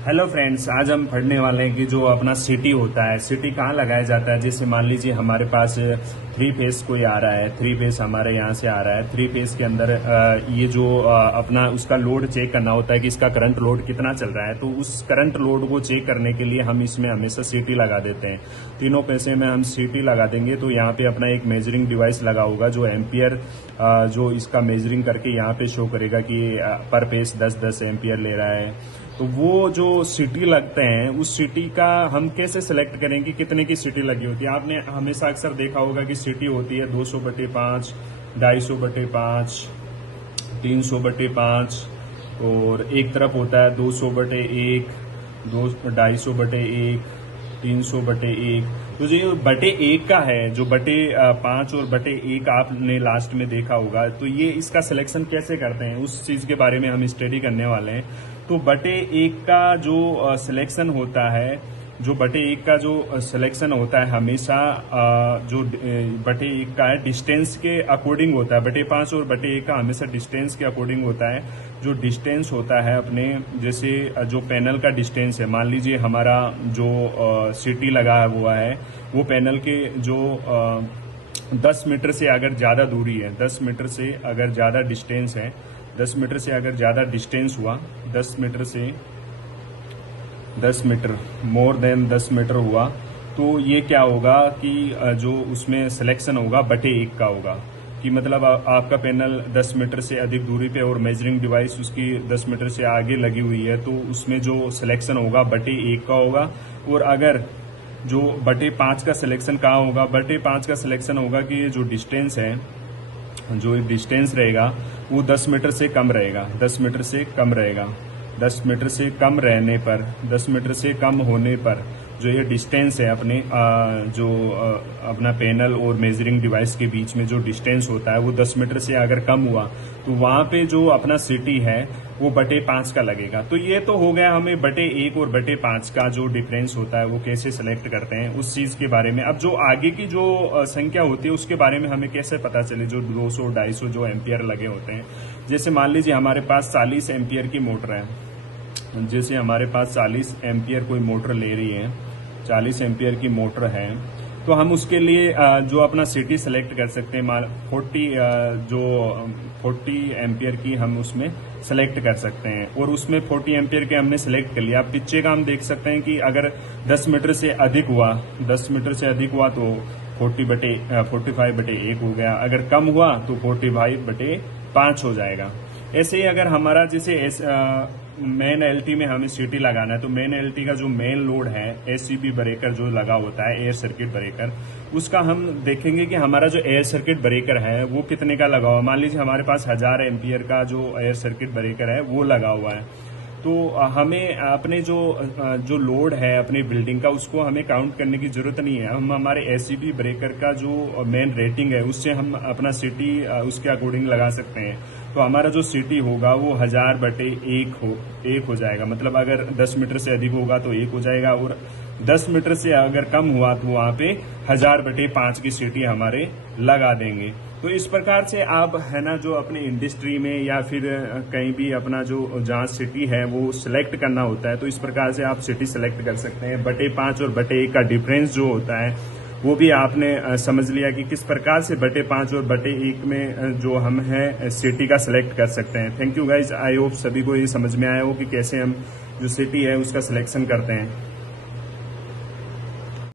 Hello friends, आज हम पढ़ने वाले हैं कि जो अपना सिटी होता है, सिटी कहाँ लगाया जाता है। जैसे मान लीजिए हमारे पास थ्री फेस कोई आ रहा है, थ्री फेस हमारे यहाँ से आ रहा है। थ्री फेस के अंदर ये जो अपना उसका लोड चेक करना होता है कि इसका करंट लोड कितना चल रहा है। तो उस करंट लोड को चेक करने के लिए हम इसमें हमेशा सिटी लगा देते हैं। तीनों पैसे में हम सिटी लगा देंगे तो यहाँ पे अपना एक मेजरिंग डिवाइस लगा होगा जो एम्पियर जो इसका मेजरिंग करके यहाँ पे शो करेगा कि पर फेस 10-10 एम्पियर ले रहा है। तो वो जो सिटी लगते हैं उस सिटी का हम कैसे सिलेक्ट करें कि कितने की सिटी लगी होती है। आपने हमेशा अक्सर देखा होगा कि सिटी होती है 200/5, 250/5, 300/5 और एक तरफ होता है 200/1, 250/1, 300/1। तो जो बटे 1 का है, जो बटे 5 और बटे 1 आपने लास्ट में देखा होगा, तो ये इसका सिलेक्शन कैसे करते हैं उस चीज के बारे में हम स्टडी करने वाले हैं। तो बटे 1 का जो सिलेक्शन होता है, जो बटे 1 का जो सिलेक्शन होता है हमेशा जो बटे 1 का है डिस्टेंस के अकॉर्डिंग होता है। बटे 5 और बटे 1 का हमेशा डिस्टेंस के अकॉर्डिंग होता है। जो डिस्टेंस होता है अपने, जैसे जो पैनल का डिस्टेंस है, मान लीजिए हमारा जो सिटी लगा हुआ है वो पैनल के जो 10 मीटर से अगर ज्यादा दूरी है, 10 मीटर से अगर ज्यादा डिस्टेंस है, 10 मीटर से अगर ज्यादा डिस्टेंस हुआ, 10 मीटर से 10 मीटर मोर देन 10 मीटर हुआ, तो ये क्या होगा कि जो उसमें सिलेक्शन होगा बटे 1 का होगा। कि मतलब आपका पैनल 10 मीटर से अधिक दूरी पे और मेजरिंग डिवाइस उसकी 10 मीटर से आगे लगी हुई है, तो उसमें जो सिलेक्शन होगा बटे 1 का होगा। और अगर जो बटे 5 का सिलेक्शन कहाँ होगा, बटे 5 का सिलेक्शन होगा कि जो डिस्टेंस है, जो डिस्टेंस रहेगा वो 10 मीटर से कम रहेगा, 10 मीटर से कम रहेगा। 10 मीटर से कम रहने पर, 10 मीटर से कम होने पर जो ये डिस्टेंस है अपने जो अपना पैनल और मेजरिंग डिवाइस के बीच में जो डिस्टेंस होता है वो 10 मीटर से अगर कम हुआ तो वहां पे जो अपना सिटी है वो बटे 5 का लगेगा। तो ये तो हो गया हमें बटे 1 और बटे 5 का जो डिफरेंस होता है वो कैसे सिलेक्ट करते हैं उस चीज के बारे में। अब जो आगे की जो संख्या होती है उसके बारे में हमें कैसे पता चले, जो 200, 250 जो एम्पियर लगे होते हैं। जैसे मान लीजिए हमारे पास 40 एम्पियर की मोटर है, जैसे हमारे पास 40 एम्पियर कोई मोटर ले रही है, 40 एम्पियर की मोटर है, तो हम उसके लिए जो अपना सिटी सेलेक्ट कर सकते हैं 40 एम्पियर की हम उसमें सेलेक्ट कर सकते हैं। और उसमें 40 एम्पियर के हमने सेलेक्ट कर लिया। अब पीछे का हम देख सकते हैं कि अगर 10 मीटर से अधिक हुआ, 10 मीटर से अधिक हुआ तो 45/1 हो गया। अगर कम हुआ तो 45/5 हो जाएगा। ऐसे ही अगर हमारा जैसे मेन एलटी में हमें सिटी लगाना है, तो मेन एलटी का जो मेन लोड है एससीबी ब्रेकर जो लगा होता है, एयर सर्किट ब्रेकर, उसका हम देखेंगे कि हमारा जो एयर सर्किट ब्रेकर है वो कितने का लगा हुआ। मान लीजिए हमारे पास 1000 एम्पियर का जो एयर सर्किट ब्रेकर है वो लगा हुआ है। तो हमें अपने जो लोड है अपनी बिल्डिंग का उसको हमें काउंट करने की जरूरत नहीं है। हम हमारे एससीबी ब्रेकर का जो मेन रेटिंग है उससे हम अपना सिटी उसके अकॉर्डिंग लगा सकते हैं। तो हमारा जो सिटी होगा वो 1000/1 हो जाएगा। मतलब अगर 10 मीटर से अधिक होगा तो 1 हो जाएगा, और 10 मीटर से अगर कम हुआ तो वहां पे 1000/5 की सिटी हमारे लगा देंगे। तो इस प्रकार से आप है ना जो अपने इंडस्ट्री में या फिर कहीं भी अपना जो जहाँ सिटी है वो सिलेक्ट करना होता है, तो इस प्रकार से आप सिटी सिलेक्ट कर सकते हैं। बटे 5 और बटे 1 का डिफरेंस जो होता है वो भी आपने समझ लिया कि किस प्रकार से बटे 5 और बटे 1 में जो हम है सिटी का सिलेक्ट कर सकते हैं। Thank you guys, I hope सभी को ये समझ में आया हो कि कैसे हम जो सिटी है उसका सिलेक्शन करते हैं।